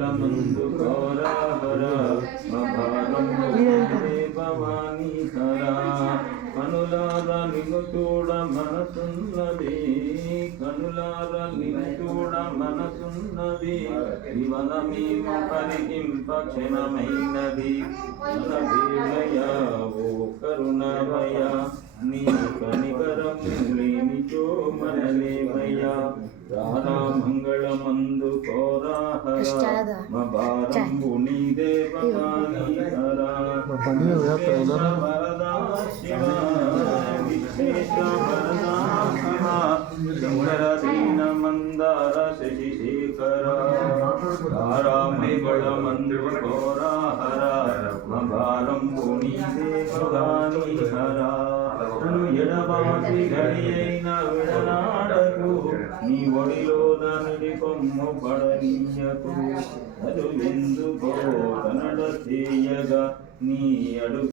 మంగళమందు ఘోరహర భవాని హర కనులార నిన్ను చూడ మనసున్నది కనులార నిన్ను చూడ మనసున్నది జీవనమేమో పరిగింప క్షణమైనది మనమేమయ ఓ కరుణమయ నీ కనికరము లేనిచో మనలేమయ రారా మంగళమందు కోరాహర భారంబు నీదే భవాని హర వరదా శివ విశ్వేశ వరదా శివ సుందర దీన మందార శశిశేఖర రారా మంగళమందు కోరాహర భారంబు నీదే భవాని హర ఎడబాసి గడియైన విడనాడకు నీ ఒడిలో దానిడి కొమ్ము పడనీయకు అది ఎందుకో కనడ చేయగా నీ అడుగు